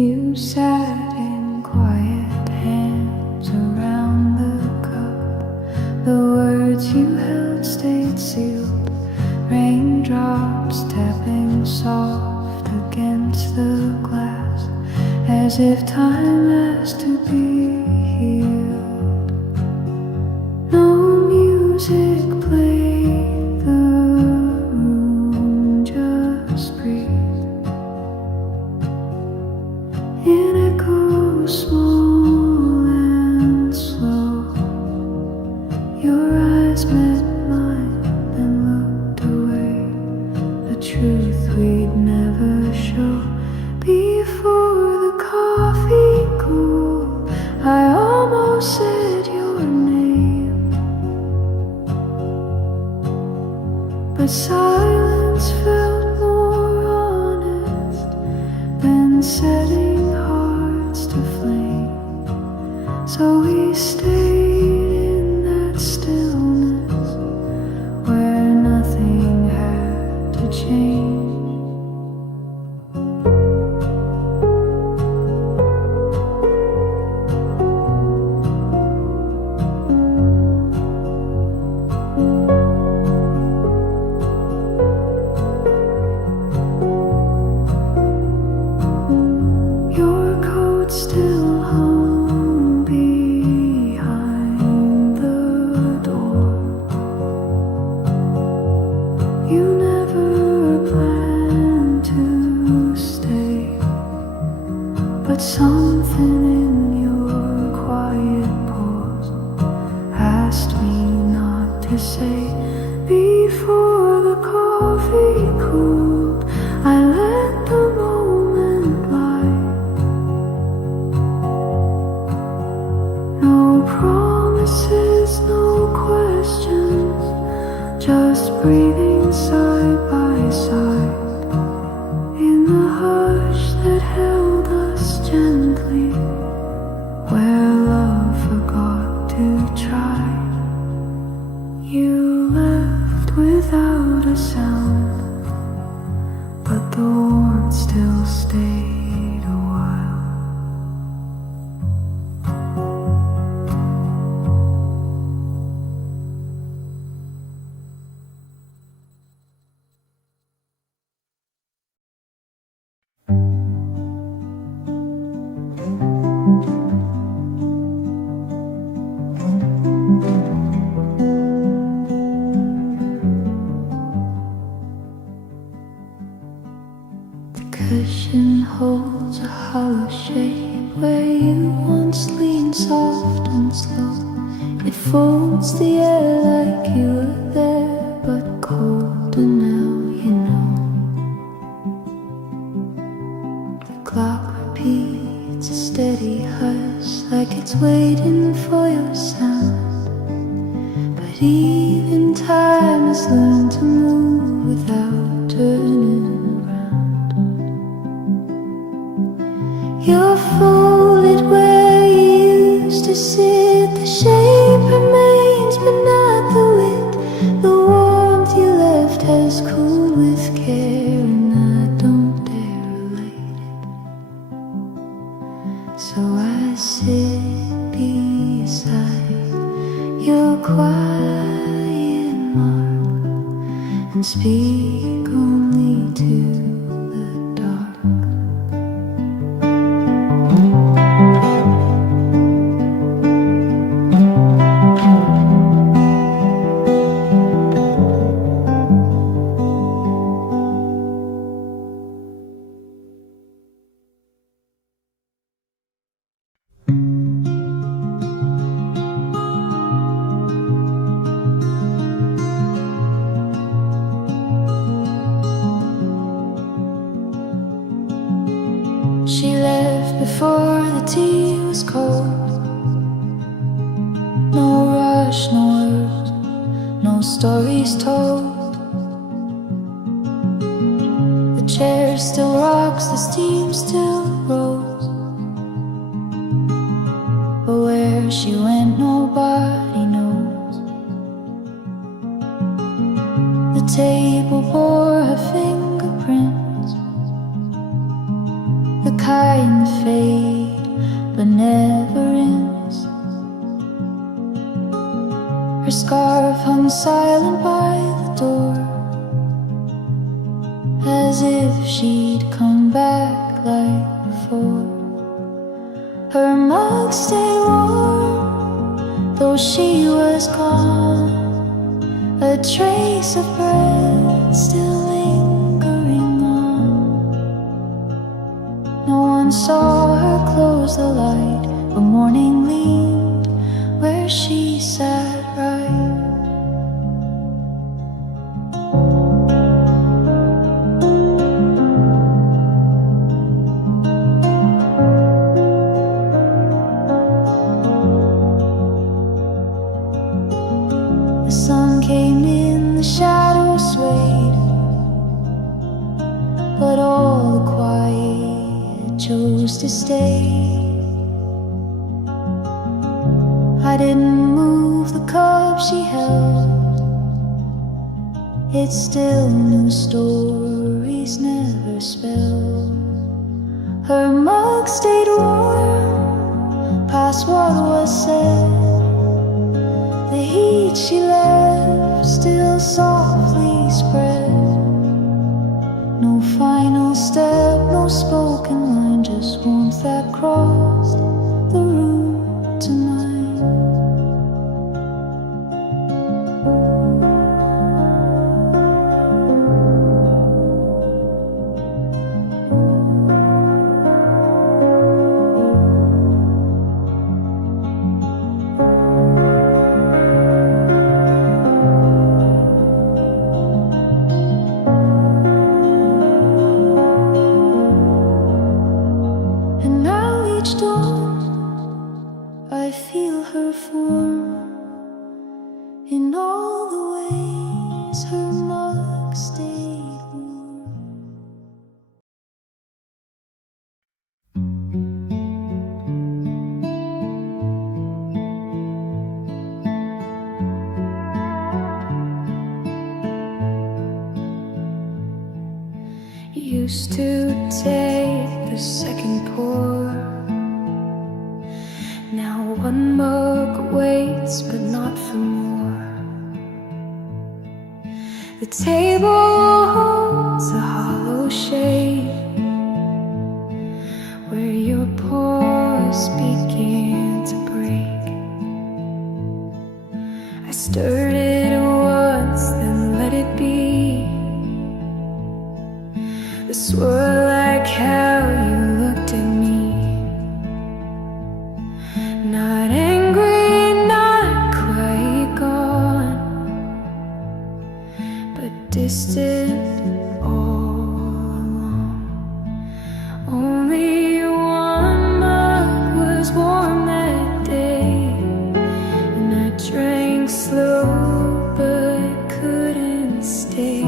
You sat in quiet hands around the cup. The words you held stayed sealed. Raindrops tapping soft against the glass, as if time has to be healed. No music played, the room just breathed. It echoes small and slow. Your eyes met mine and looked away. The truth we'd never show. Before the coffee cooled, I almost said your name, but silence felt more honest than setting hearts to flame. So we stayed in that stillness where nothing had to change. Your coat still hung behind the door. You never planned to stay, but something in your quiet pause asked me not to say. Before the coffee cooled, I let the moment lie. No promises, no questions, just breathing side by side in the hush that held us gently, where love forgot to try. You left without a sound, but the warmth still stayed a while. The cushion holds a hollow shape where you once leaned soft and slow. It folds the air like you were there, but colder now, you know. The clock repeats a steady hush, like it's waiting for your sound. But even time has learned to move without turning around. You're folded where you used to sit. The shape remains, but not the width. The warmth you left has cooled with care, and I don't dare relate it. So I sit beside your quiet mark and speak only to the dark. She left before the tea was cold. No rush, no words, no stories told. The chair still rocks, the steam still rolls. But where she went nobody knows. The table bore her fingerprints, the kind fade but never ends. Her scarf hung silent by the door, as if she'd come back like before. Her mug stayed warm, though she was gone, a trace of breath still lingering on. No one saw her close the light, but morning leaned where she sat right. The sun came in, the shadows swayed, but all the quiet chose to stay. I didn't move the cup she held, it still knew stories never spelled. Her mug stayed warm past what was said, the heat she left still softly spread. No final step, no spoken line, just warmth that crossed the room tonight. Each dawn I feel her form in all the ways her mug stayed warm. Used to take the second pour, now one mug waits, but not for more. The table holds a hollow shape where your pores begin to break. I stirred it once, then let it be. The swirl like how you looked at me. Not angry, not quite gone, but distant all along. Only one mug was warm that day, and I drank slow but couldn't stay.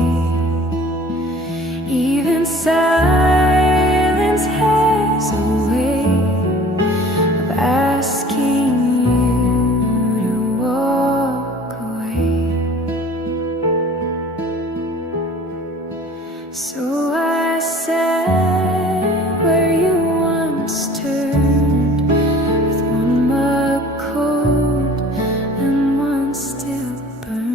Even silence has a way of asking you to walk away. So I sat where you once turned, with one mug cold and one still burned.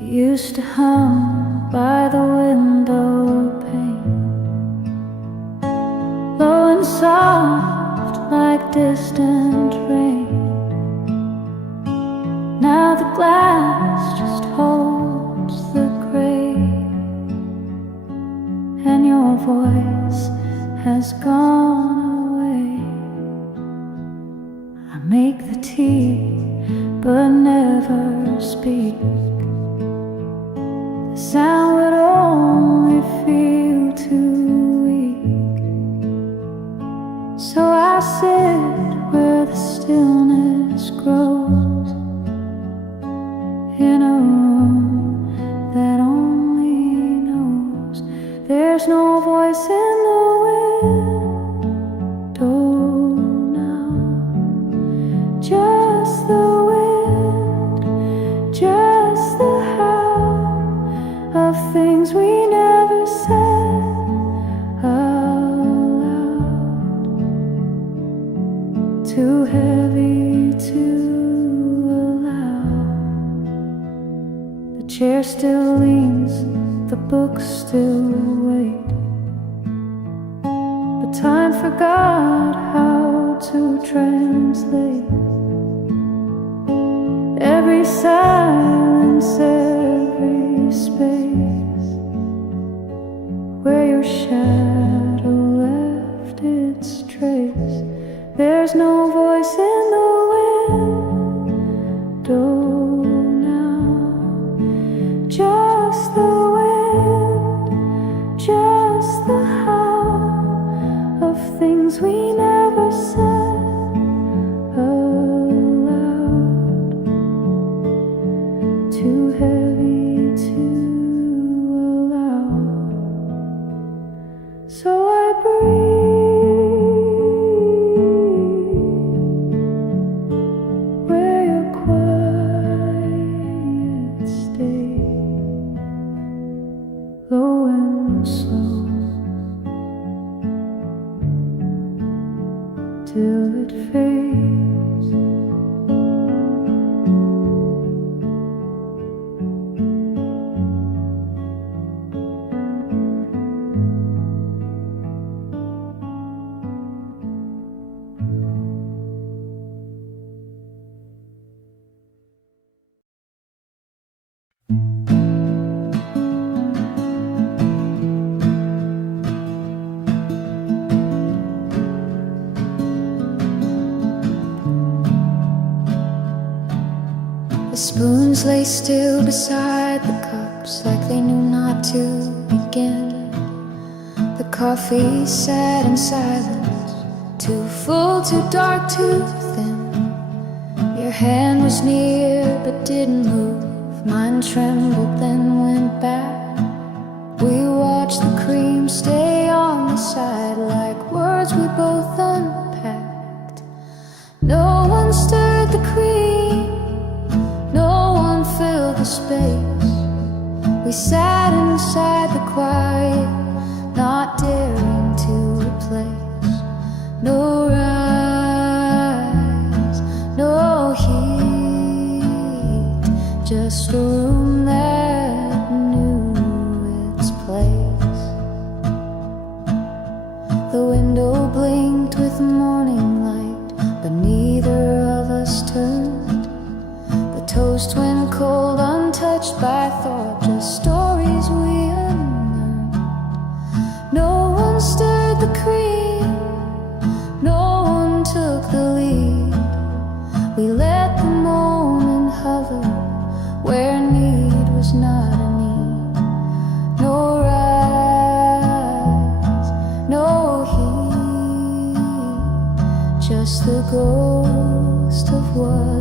Used to hum by the window pane, low and soft like distant rain. Now the glass just holds the gray, and your voice has gone away. one that only knows there's no voice in the window now. Just the wind, just the howl of things we never said aloud. Too heavy to allow. The chair still leans, the books still wait, but time forgot how to translate every silence, every space where your shadow left its trace. There's no voice in the window now. Just the wind, just the howl of things we never said aloud. Too heavy to allow. So I breathe where your quiet stays, low and slow, till it fades. The spoons lay still beside the cups, like they knew not to begin. The coffee sat in silence, too full, too dark, too thin. Your hand was near but didn't move. Mine trembled, then went back. We watched the cream stay on the side, like words we both unpacked. No one stirred the cream, no one filled the space. We sat inside the quiet, not daring to replace. No rise, no heat, just a room that knew its place. The window blinked with morning light, but neither of us turned. Toast went cold, untouched by thought, just stories we unlearned. No one stirred the cream, no one took the lead. We let the moment hover where need was not a need. No rise, no heat, just the ghost of what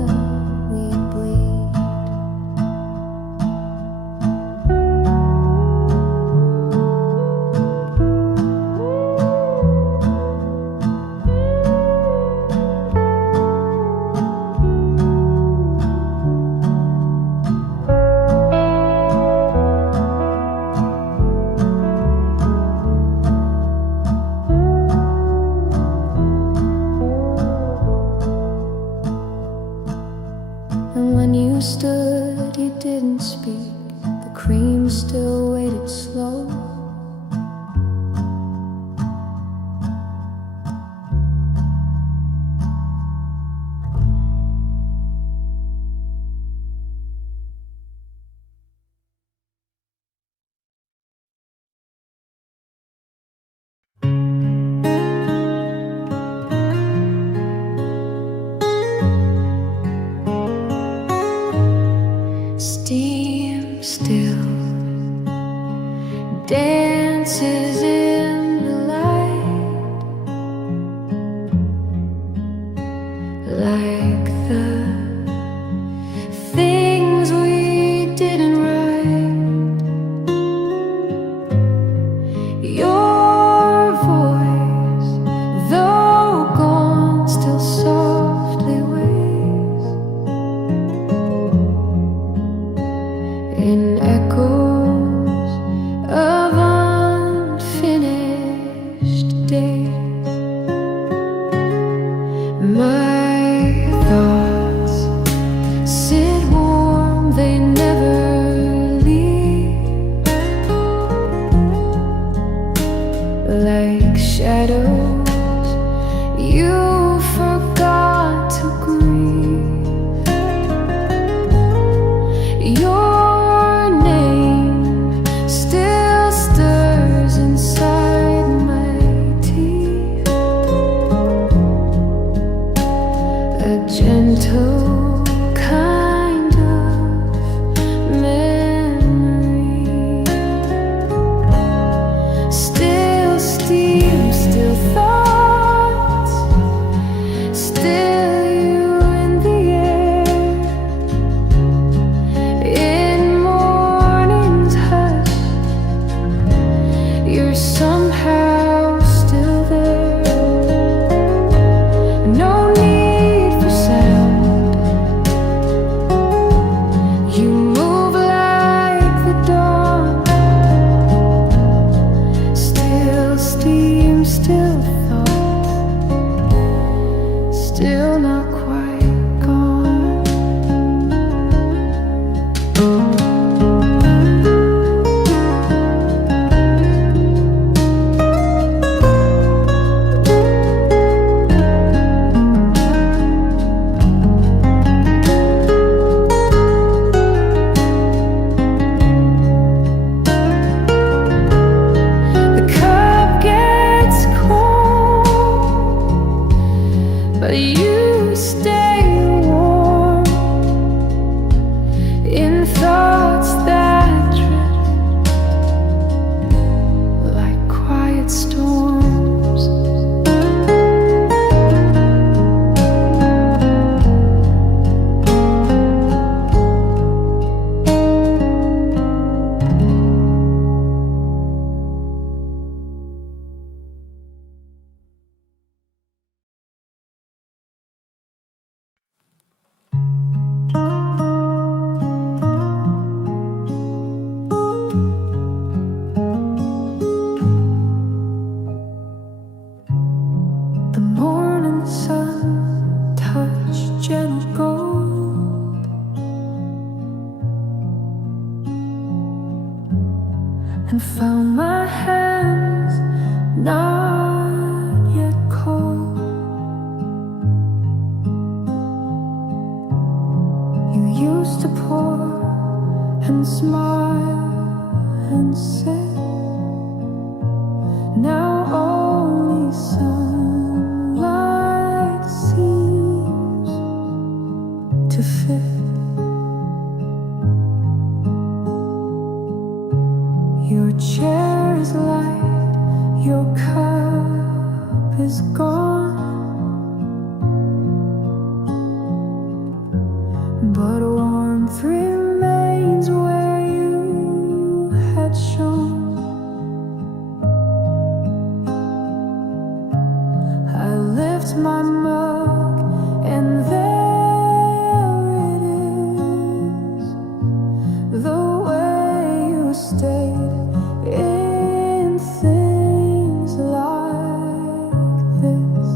stood, you didn't speak. The cream still waited slow. Steam still dances in the light, like the things we didn't in echoes of unfinished days. My thoughts sit warm, they never leave, like shadows you forgot to grieve. Your name still stirs inside my teeth, a gentle kind of memory. Still steam, still thoughts, still you in the air. In morning's hush, you're somehow still there. No need for sound, you move like the dawn. Still steam, still thoughts, still not quite gone. The cup gets cold, but you stay warm in thoughts that drift like quiet storms. The morning sun touched gentle gold, and found my hands not yet cold. You used to pour and smile and say, now only sunlight seems to fit. Your chair is light, your cup is gone, but warmth remains where you had shone. I lift my mug and there it is, the way you stayed in things like this.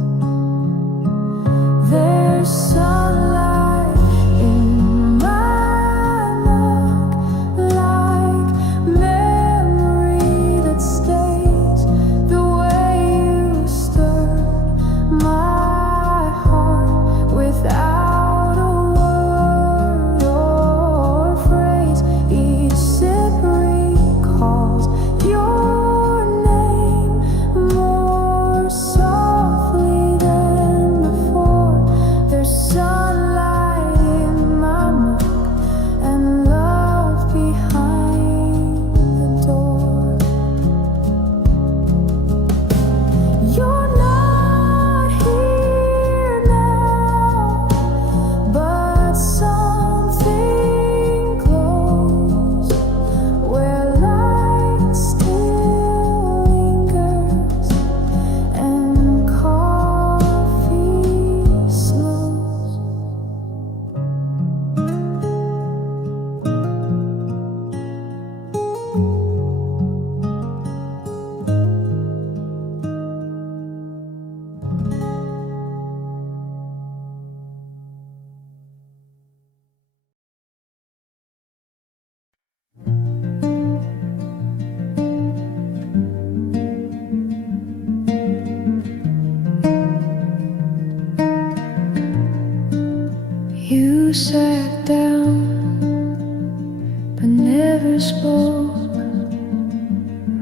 but never spoke.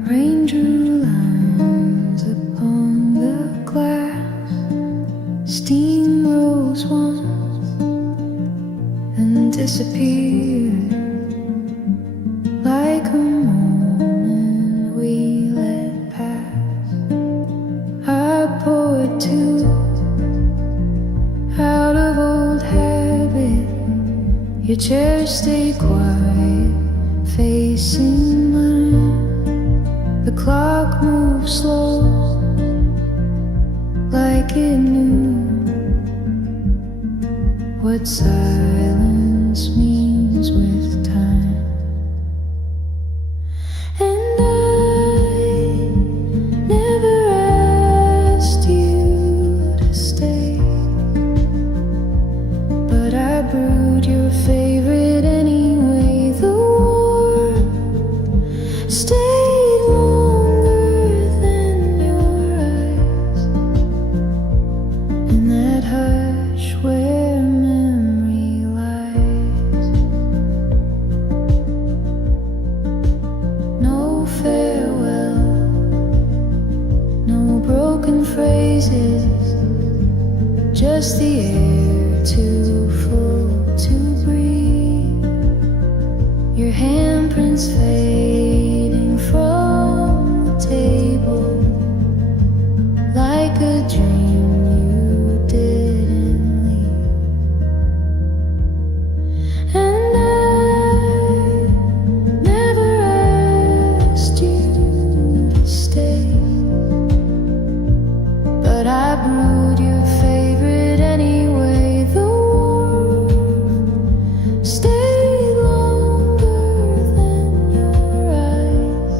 Rain drew lines upon the glass. Steam rose once and disappeared like a moment we let pass. I poured two out of old habit. Your chair stayed quiet, facing mine. The clock moved slow, like it knew what silence means with time. And I never asked you to stay, but I brewed your favorite anyway. The warmth stayed longer than your eyes, in that hush where memory lies. No farewell, no broken phrases, just the air too full to breathe. Your handprints fading from the table, like a dream you didn't leave. And I never asked you to stay, but I brewed your favorite anyway. The warmth stayed longer than your eyes,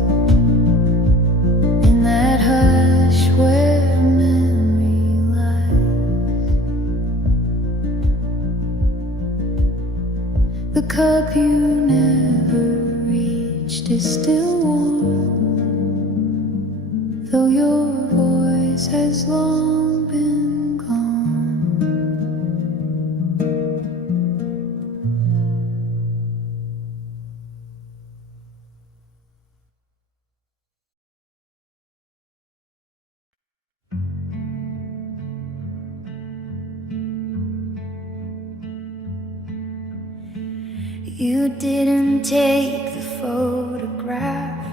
in that hush where memory lies. The cup you never reached is still warm, though your voice has long been gone. You didn't take the photograph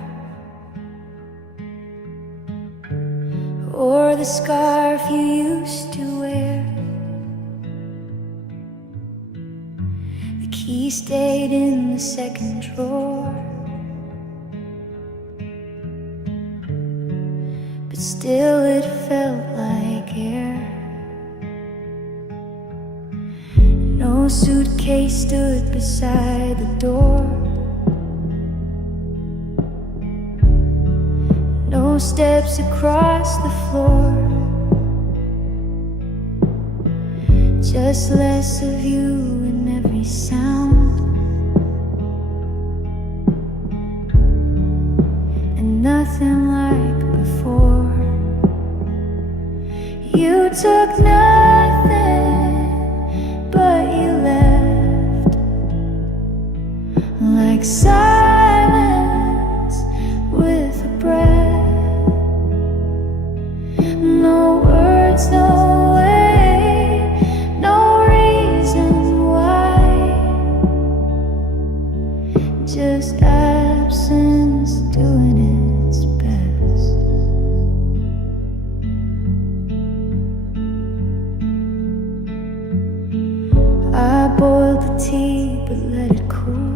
or the scarf you used to wear. The key stayed in the second drawer, but still it felt like air. No suitcase stood beside the door, no steps across the floor, just less of you in every sound, and nothing like before. You took nothing, but you left like silence with a breath. No words, no way, no reason why, just absence doing its best. I boiled the tea but let it cool.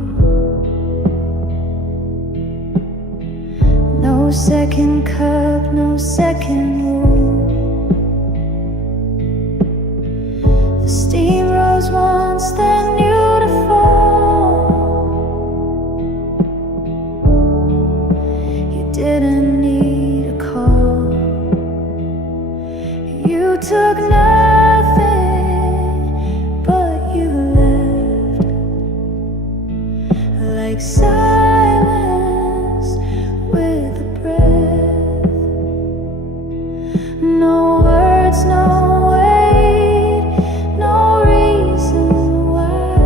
No second cup, no second rule. The steam rose once, then knew to fall. You didn't need a call. You took nothing, but you left like silence with a breath. No words, no wait, no reason why,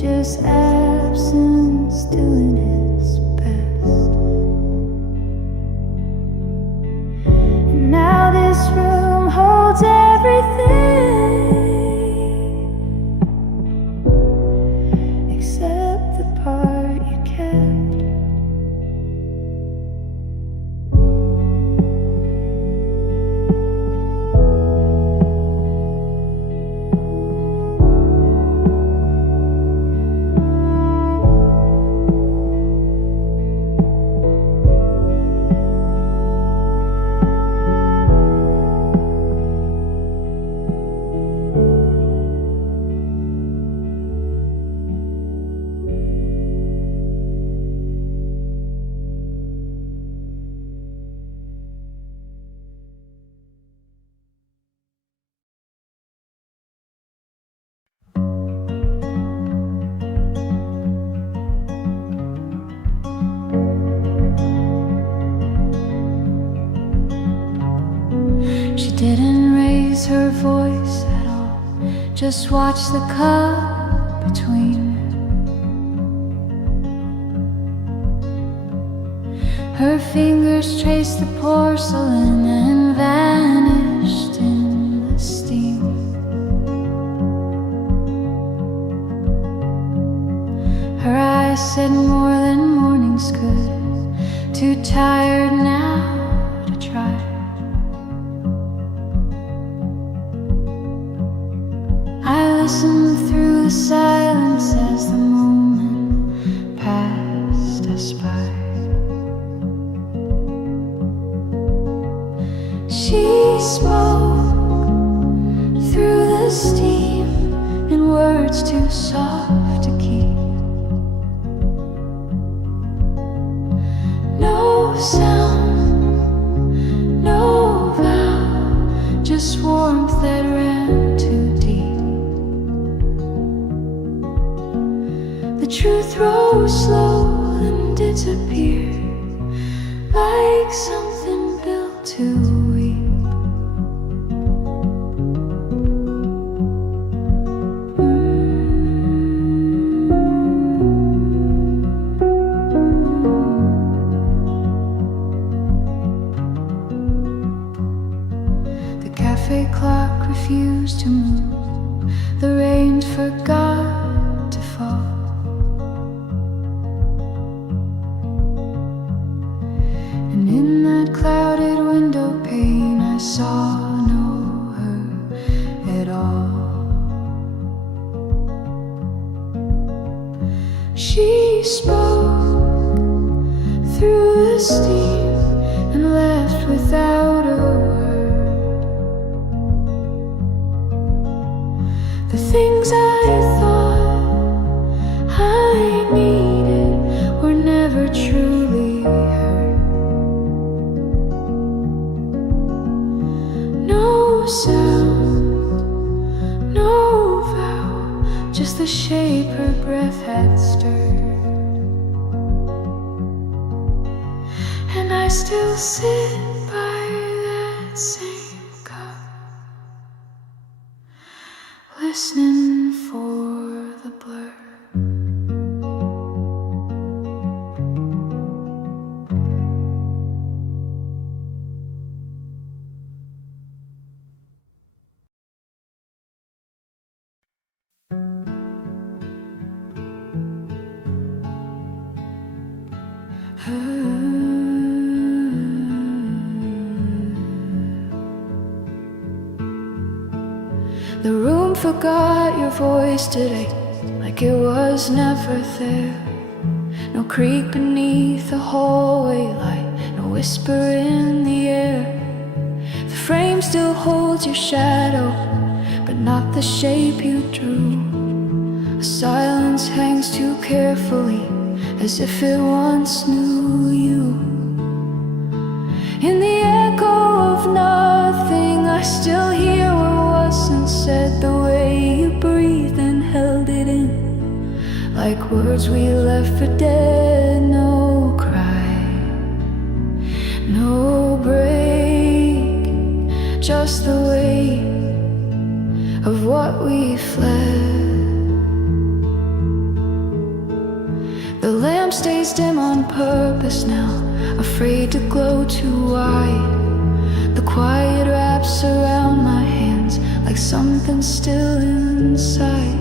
just absence doing its best. And now this room holds everything except the part you kept. Didn't raise her voice at all, just watch the cup between her fingers traced the porcelain and vanished in the steam. Her eyes said more than mornings could, too tired now to try. I listened through the silence as the moment passed us by. She spoke through the steam in words too soft to keep. No sound, no vow, just warmth that ran too deep. The truth rose slow and disappeared like something built to weep. The cafe clock refused to move. The rain forgot to fall. And in that clouded window pane I saw no her at all. She spoke through the steam and left without a word. The things I thought I needed were never truly heard. No sound, no vow, just the shape her breath had stirred. And I still sit by that same cup, listening for the blur. The room forgot your voice today, like it was never there. No creak beneath the hallway light, no whisper in the air. The frame still holds your shadow, but not the shape you drew. A silence hangs too carefully, as if it once knew you. In the echo of nothing, I still hear what wasn't said, the way you breathed and held it in, like words we left for dead. No cry, no break, just the weight of what we fled. The lamp stays dim on purpose now, afraid to glow too wide. The quiet wraps around my hands like something still inside.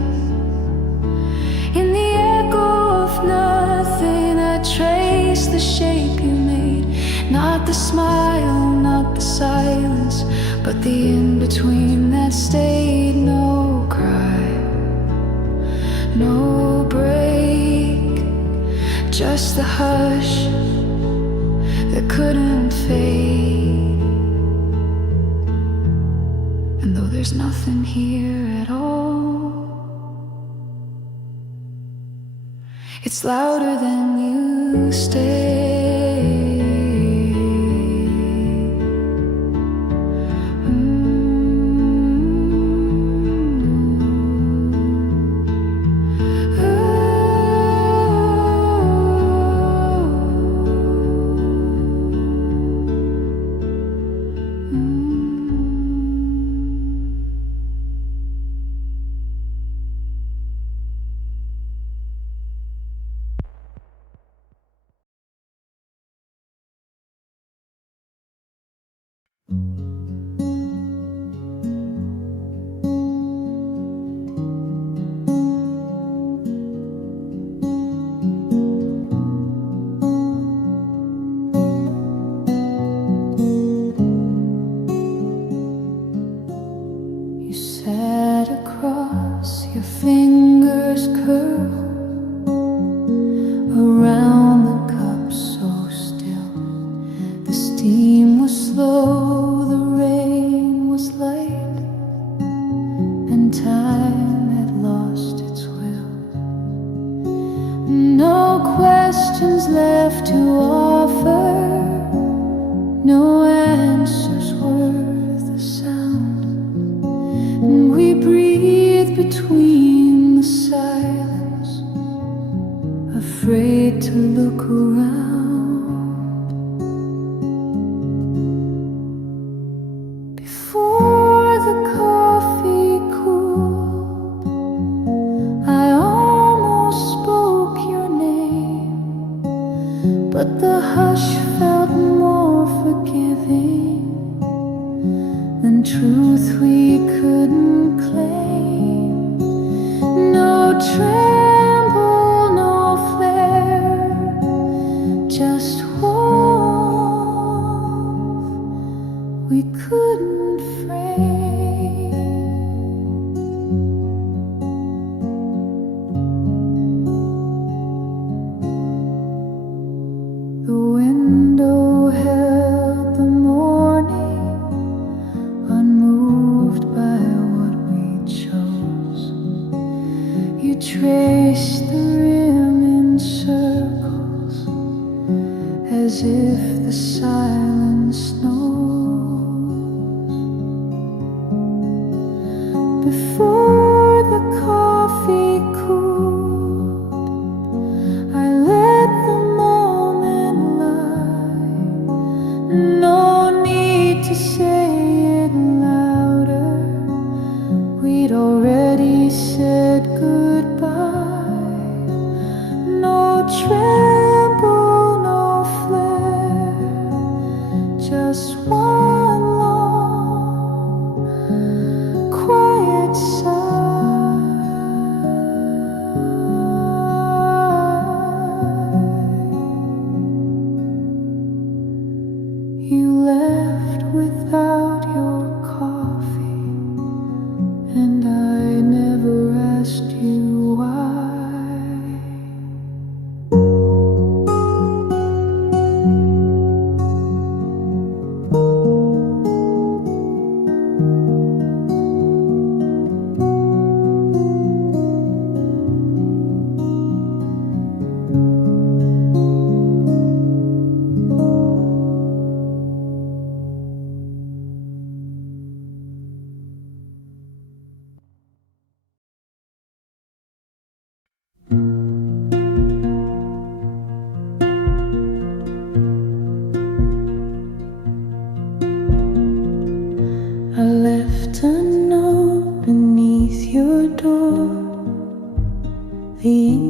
In the echo of nothing, I trace the shape you made. Not the smile, not the silence, but the in-between that stayed. No cry, no break, just the hush that couldn't fade. And though there's nothing here at all, it's louder than you stay. Your fingers curl around the cup so still. The steam was slow, the rain was light, and time had lost its will. No questions left to offer, no answers worth a sound. And we breathe between the silence, afraid to look around. Before the coffee cooled, I almost spoke your name, but the hush felt more forgiving than truth we couldn't claim. No tremble, no flare, just warmth we couldn't frame. The window held the morning, unmoved by what we chose. You traced the rim in circles, as if the silence knows. Before the coffee cooled, I let the moment lie. No need to say it louder, we'd already said goodbye. No tremble, no flare, just one long, quiet sigh. You left without your coffee, and I never asked you why.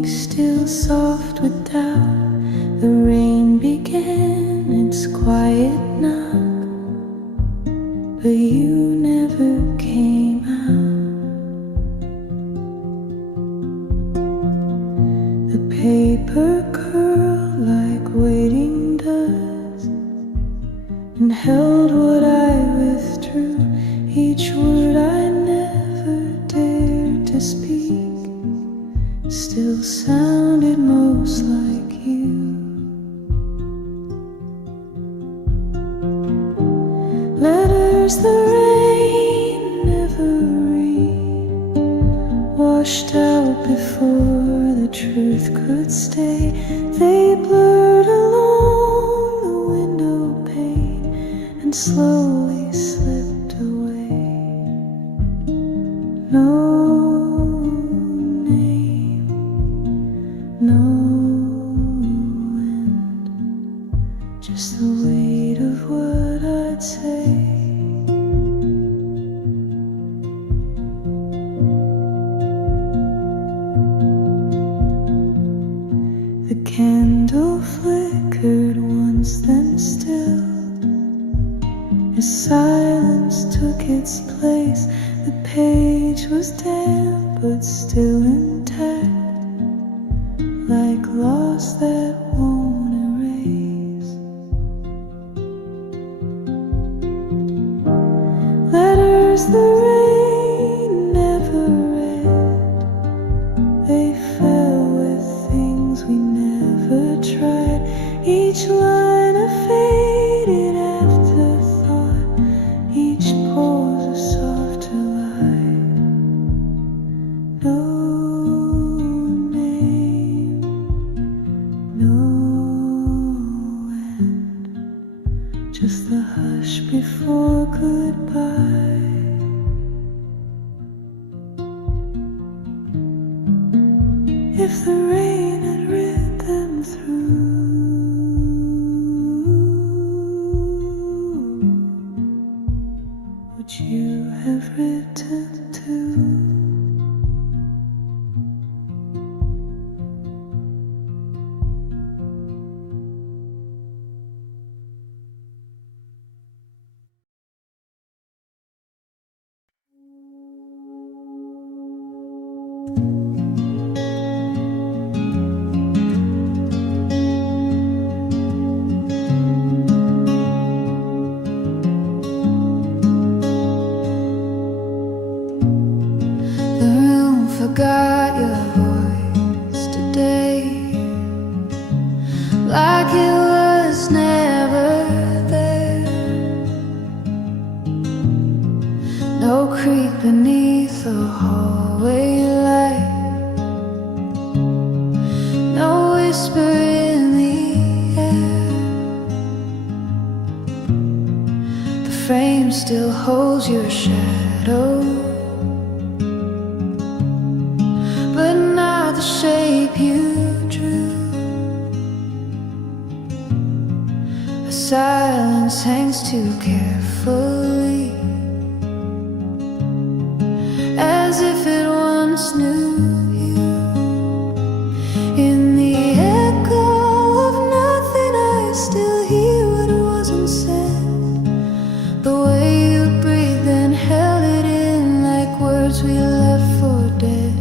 still soft without the rain began. It's quiet now, but you never came out. The paper curled like waiting does and held what I withdrew. Each word I never dared to speak still sounded most like you. Letters the rain never read, washed out before the truth could stay. They blurred along the window pane and slowly slipped away. No name, no end, just the weight of what I'd say. The candle flickered once, then still, as silence took its place. The page was damp but still intact, like loss that won't erase. Letters the rain never read, they fell with things we never tried. Each line a faded afterthought, each pause a softer lie. No name, no end, just the hush before goodbye. If the rain had read them through, would you have written too? Forgot your voice today, like it was never there. No creak beneath the hallway light, no whisper in the air. The frame still holds your shadow, but not the shape you drew. A silence hangs too carefully, as if it once knew you. In the echo of nothing, I still hear what wasn't said. The way you breathed and held it in, like words we left for dead.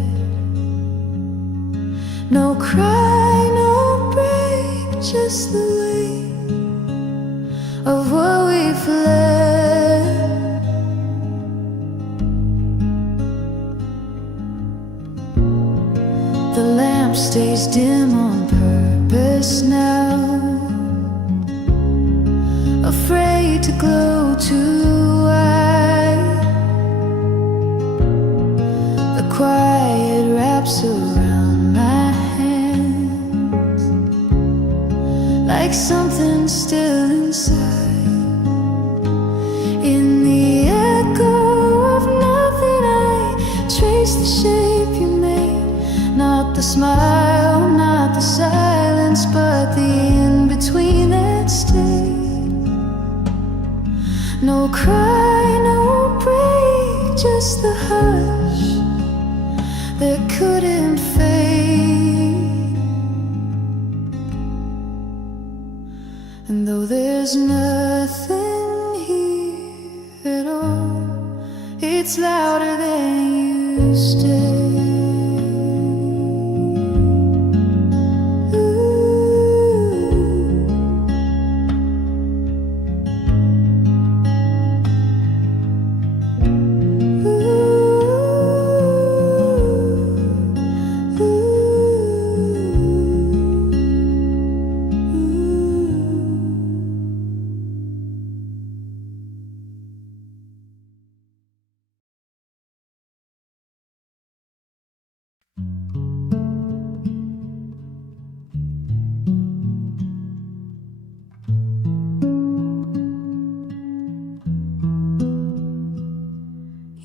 No cry, no break, just the weight of what we've left. The lamp stays dim on purpose now, afraid to glow too wide. The quiet wraps around my hands, like something still inside. In the echo of nothing, I trace the shape you made. Not the smile, not the silence, but the in-between that stayed. No cry, no break, just the hush that couldn't fade. And though there's nothing here at all, it's louder than you stay.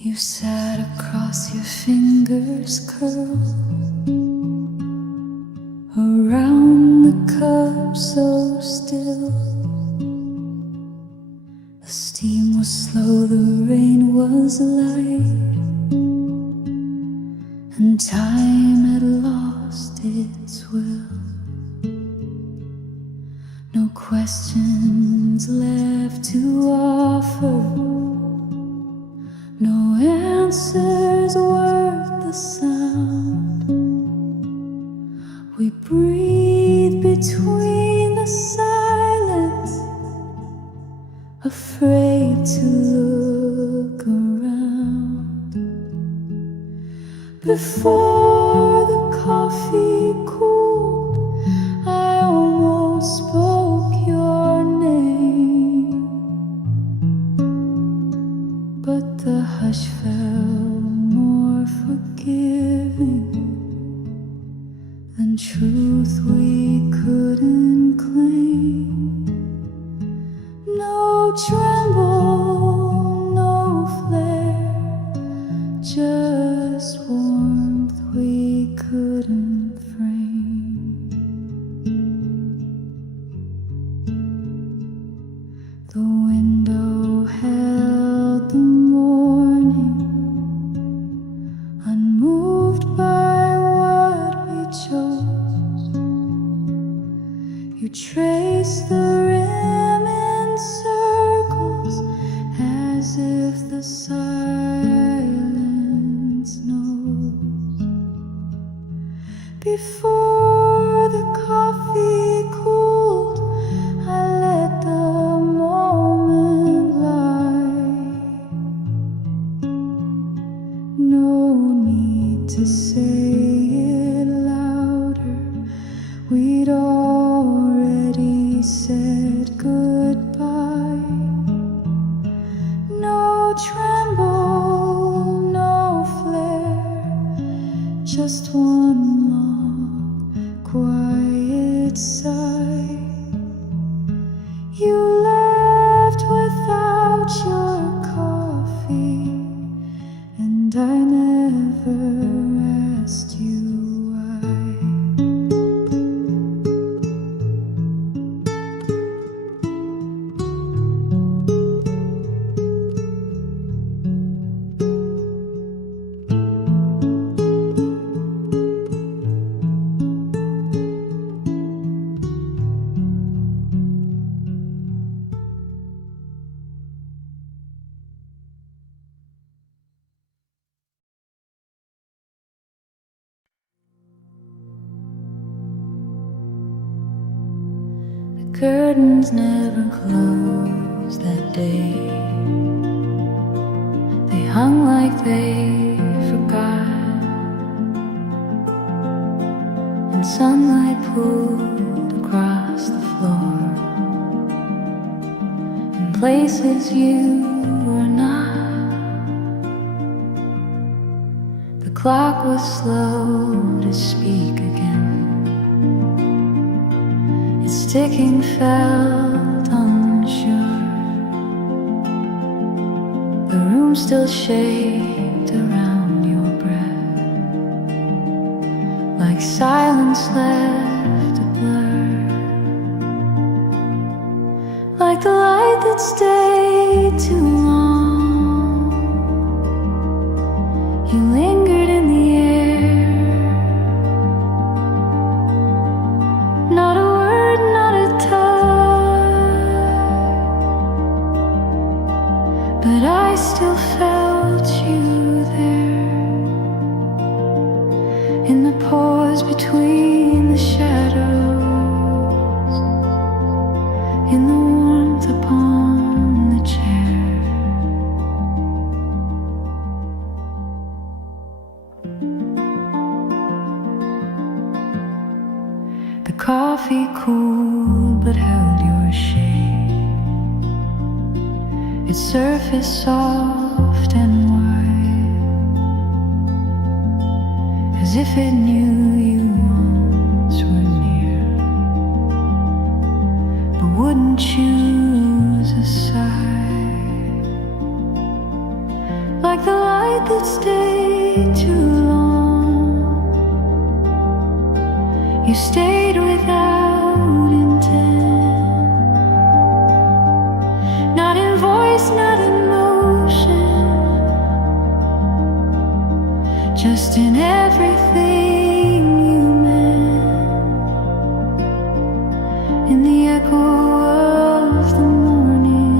You sat across, your fingers curled around the cup so still. The steam was slow, the rain was light, and time had lost its will. No questions left to offer, no answers worth the sound. We breathe between the silence, afraid to look around. Before the coffee cooled, I almost spoke your name, but the hush felt more forgiving than truth we couldn't claim. No tremble, no flare, just warmth we couldn't frame. The window held the morning, unmoved by what we chose. You traced the rim in circles, as if the silence knows. Before the coffee cooled, I let the moment lie. No need to say it louder, we'd already said goodbye. No tremble, no flare, just one long, quiet sigh. You left without your coffee, and I never asked you why. The curtains never closed that day. They hung like they forgot, and sunlight pulled across the floor in places you were not. The clock was slow to speak again. Its ticking felt unsure. The room still shaked around your breath, like silence left a blur, like the light that stayed too long. You lingered in the air, not a word, not a touch. The coffee cooled but held your shade. Its surface soft and white, as if it knew you once were near, but wouldn't choose a side. Like the light that stayed too long, you stayed without intent, not in voice, not in motion, just in everything you meant, in the echo of the morning,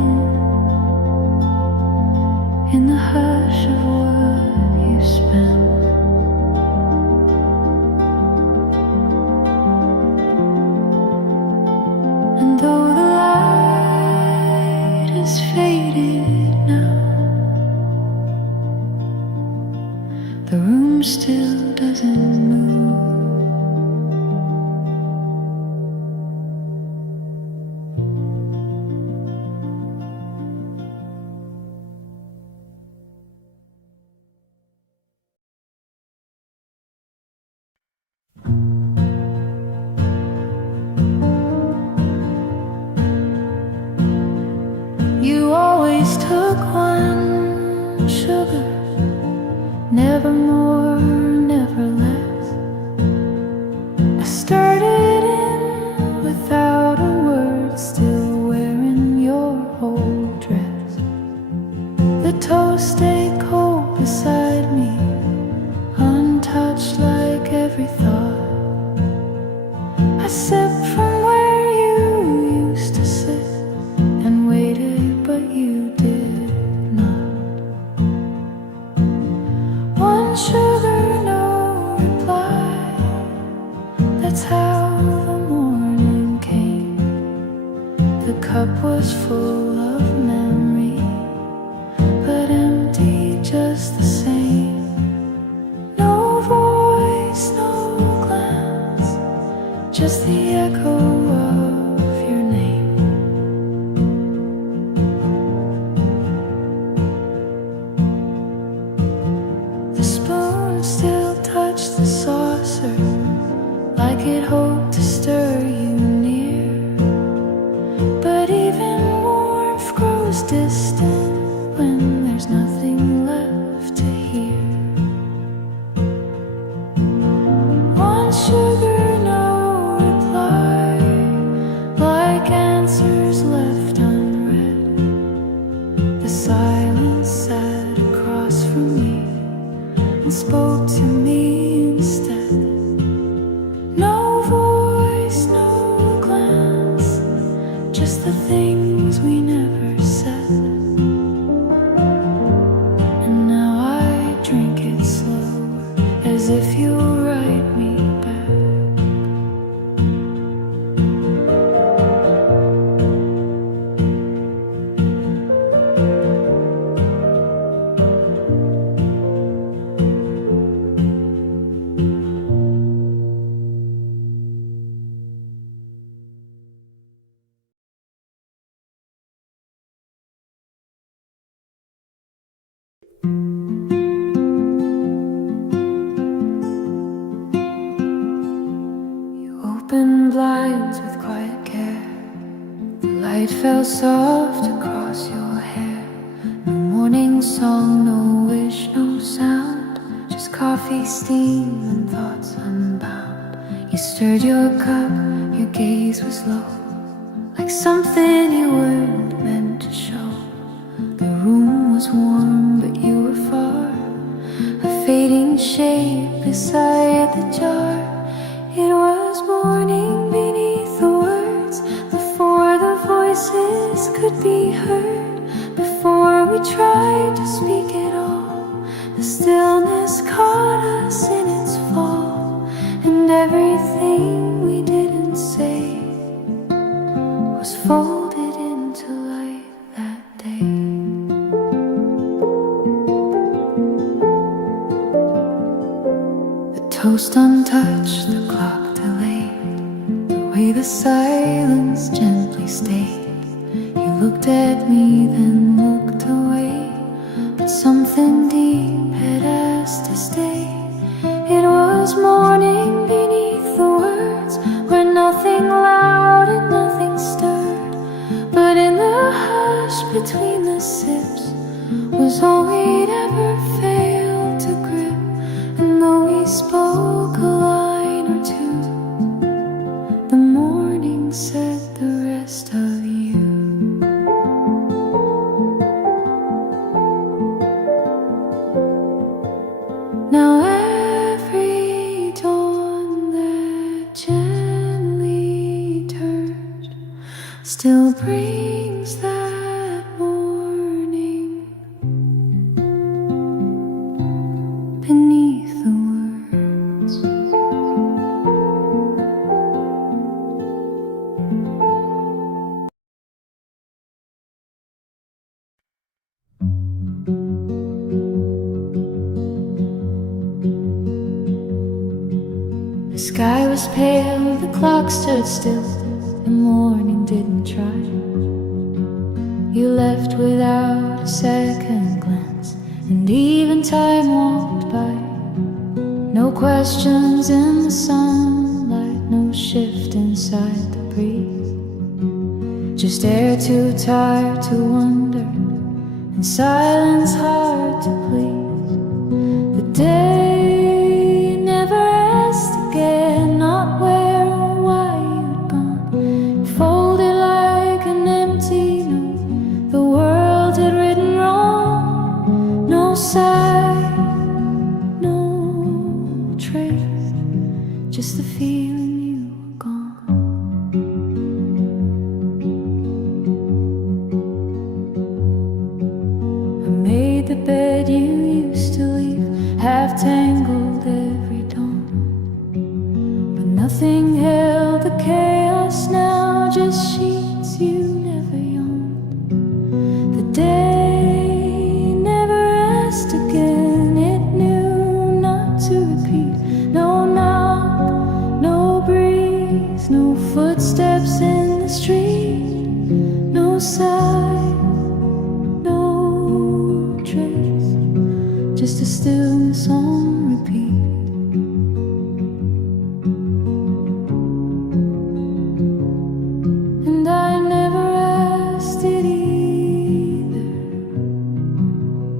in the hush of what you spent. And though the light has faded now, the room still doesn't move. You always took one sugar, never more, never less. I started in without a word, still wearing your old dress. The toast stayed cold beside me, untouched like every thought. I sipped from where you used to sit and waited, but you did not. One sugar, no reply. That's how the morning came. The cup was full of memory, but empty just the same. No voice, no glance, just the echo of your name. The spoon still touched the saucer, like it hoped to stir you near. But even warmth grows distant when there's nothing left to hear. One sugar, no reply, like answers left unread. The silence sat across from me and spoke to me instead. No voice, no glance, just the things we never said. And now I drink it slower, as if you'll write me back. Open blinds with quiet care. The light fell soft across your hair. No morning song, no wish, no sound, just coffee, steam, and thoughts unbound. You stirred your cup, your gaze was low, like something you weren't meant to show. The room was warm, but you were far, a fading shade beside the jar. It was morning beneath the words, before the voices could be heard, before we tried to speak at all. The stillness caught us in its fall, and everything we didn't say was folded into light that day. The toast untouched, the clock delayed, way the silence gently stayed. You looked at me, then looked away, but something deep had asked to stay. It was morning beneath the words, where nothing loud and nothing stirred, but in the hush between the sips was all we'd ever failed to grip. And though we spoke a line or two, the morning said the rest of you. Now every dawn that gently turns still brings that morning beneath the words. The sky was pale, the clock stood still, the morning didn't try. You left without a second glance, and even time walked by. No questions in the sunlight, no shift inside the breeze, just air too tired to wonder, and silence hard to please. The day never asked again, not where or why you'd gone. Folded like an empty note, the world had written wrong. No sigh, no trace, just the feeling you were gone. I made the bed you used to leave, half tangled every dawn, but nothing held the chaos now, just sheets you never yawned. The day never asked again, it knew not to repeat. No knock, no breeze, no footsteps in the street, no sigh, no trace, just a stillness on repeat. And I never asked it either.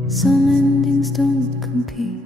Some endings don't compete.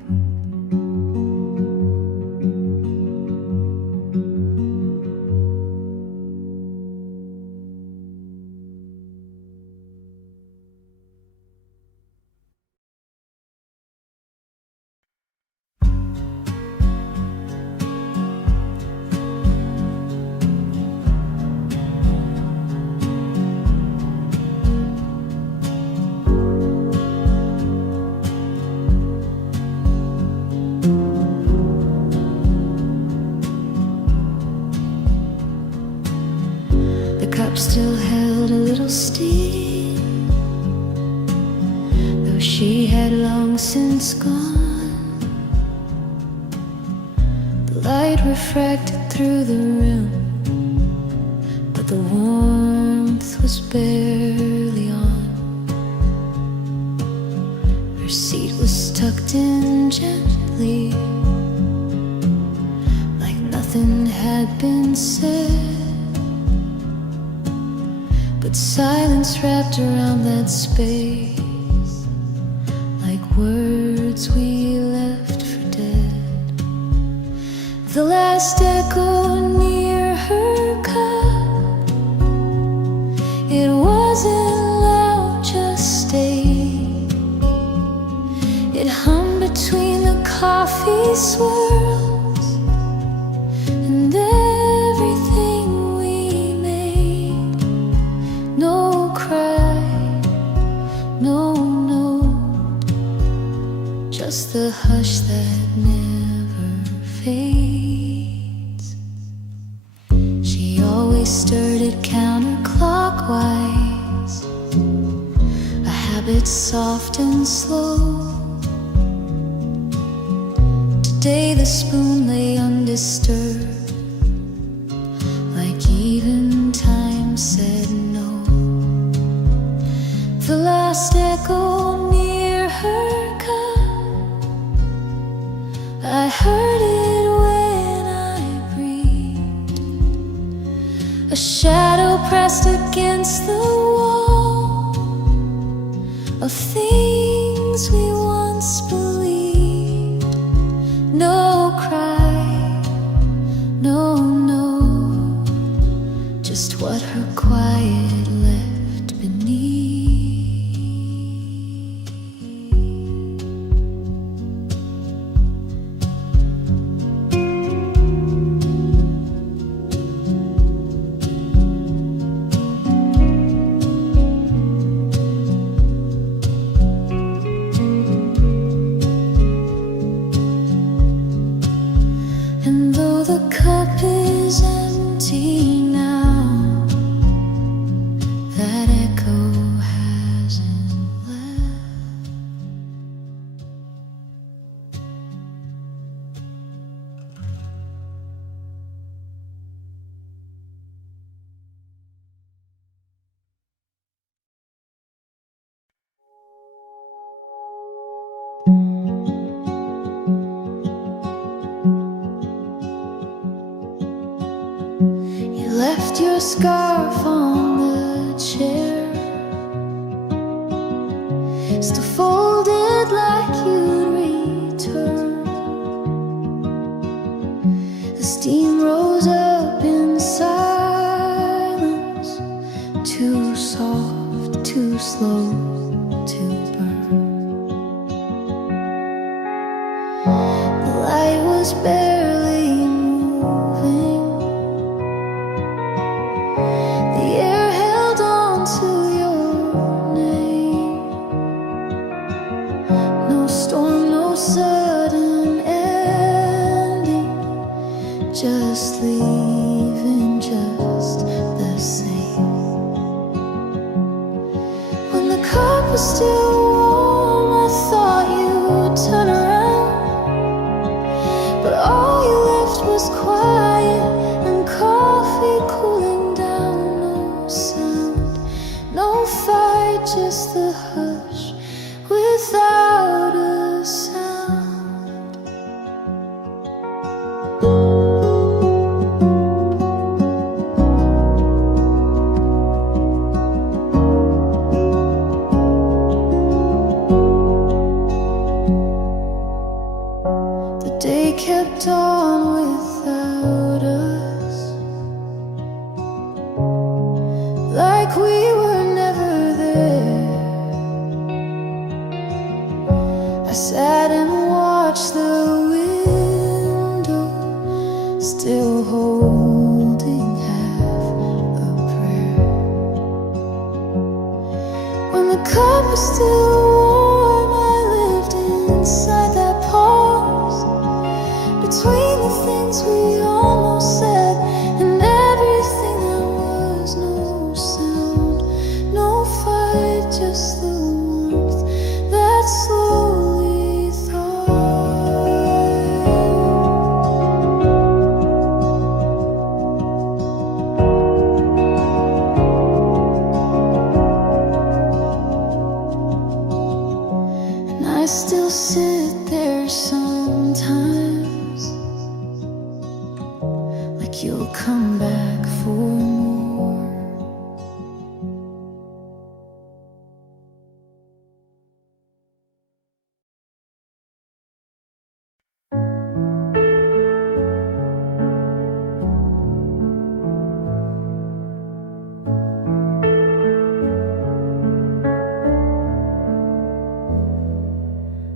The cup still held a little steam, though she had long since gone. The light refracted through the rim, but the warmth was barely on. Her seat was tucked in gently, like nothing had been said, but silence wrapped around that space, like words we left for dead. The last echo near her cup, it wasn't loud, just stayed. It hummed between the coffee swirls and everything we made. No cry, no note, just the hush that never fades. She always stirred it counterclockwise, a habit soft and slow. Today the spoon lay undisturbed, like even time said no. The last echo near her cut, I heard it when I breathed. A shadow pressed against the wall of things we once believed. No cry, no, no, just what her quiet left beneath. And though the cup is empty now, that echo hasn't left. You left your scarf on the chair, still folded like you'd return. The steam rose up in silence, too soft, too slow to burn. The light was barely moving, the air held on to your name. No storm, no sudden ending, just leaving just the same. When the cup was still warm, I thought you'd turn around, but all you left was quiet and coffee cooling down. No sound, no fight, just the hush without a sound. The day kept on without us, like we were never there. I sat and watched the window, still holding half a prayer. When the cup was still warm, I lived inside that pause between the things we almost said and everything that was. No sound, no fight, just the warmth that slowly thawed. And I still sit there sometimes, like you'll come back for more.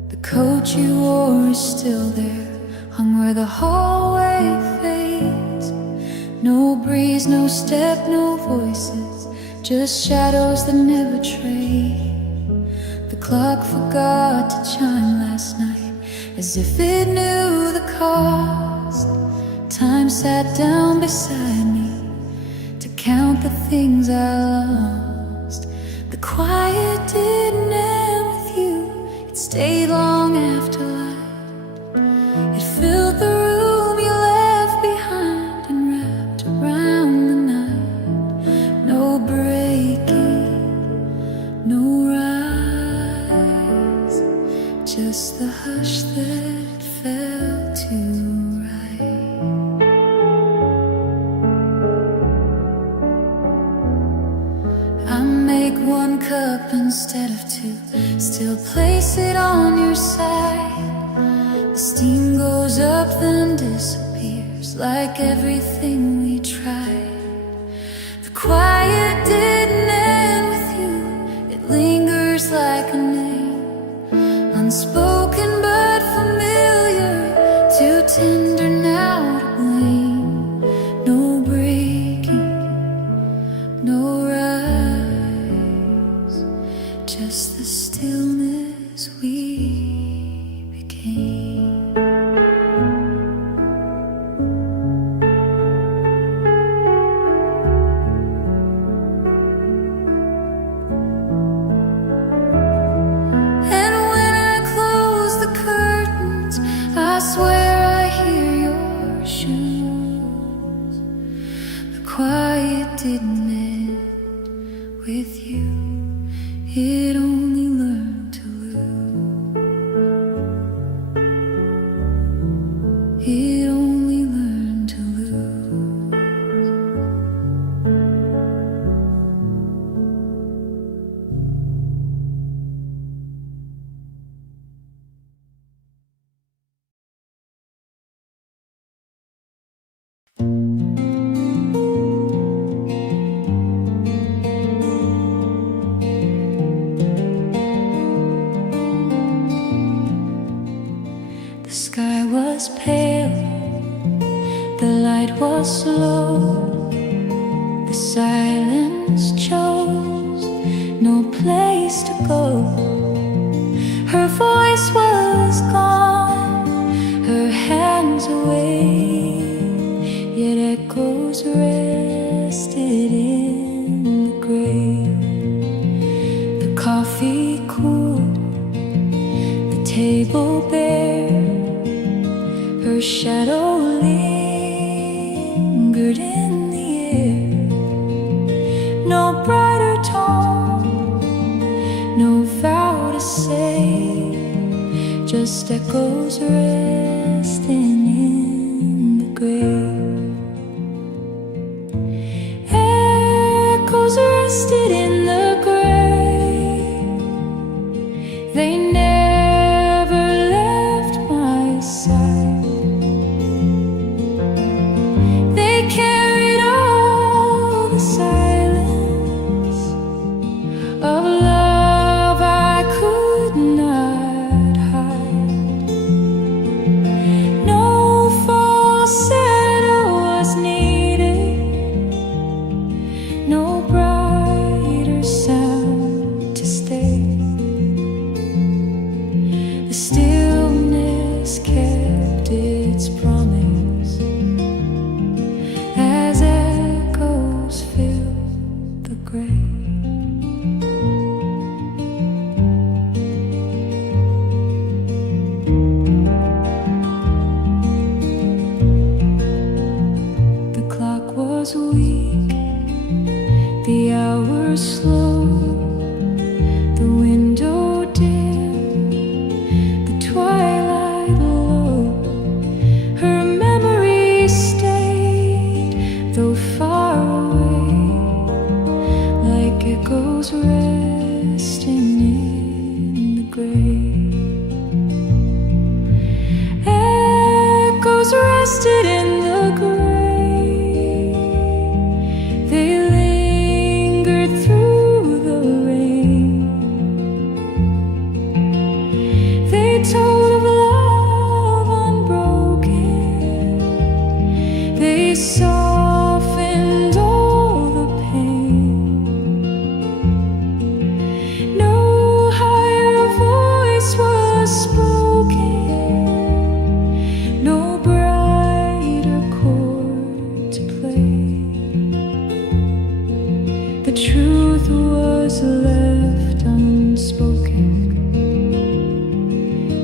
The coat you wore is still there, hung where the hallway fades. No breeze, no step, no voices, just shadows that never trade. The clock forgot to chime last night, as if it knew the cost. Time sat down beside me to count the things I lost. The quiet didn't end with you, it stayed long after light. It filled the room you left behind and wrapped around the night. cup instead of two. Still place it on your side. The steam goes up then disappears, like everything we tried. The quiet didn't end with you. It lingers like a name, unspoken but familiar, too tender now to blame. No breaking, no rise, just the stillness we became. And when I close the curtains, I swear I hear your shoes. The quiet didn't end with you. It only learned to lose. It only learned to lose. The sky was pale, the light was slow, the silence chose no place to go. Her voice was gone, her hands away, yet echoes rested in the grave. The coffee cooled, the table bare, her shadow lingered in the air. No brighter tone, no vow to say, just echoes resting in the grave. Echoes rested in the grave. They never left my side. They carried all the silence of love I could not hide. No falsetto was needed, no brighter sound to stay. The stillness kept its promise as echoes filled the grave. The clock was weak, the hours slow, the window dim, the twilight low. Her memory stayed, though far away, like echoes resting in the grave. Echoes rested in the grave. They lingered through the rain. They told of love unbroken. They softened all the pain. No higher voice was spoken, no brighter chord to play. The truth was left unspoken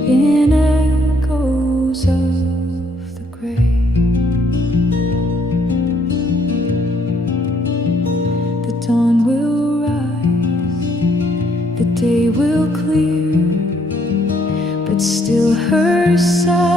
in echoes of the grave. The dawn will rise, the day will clear, but still her side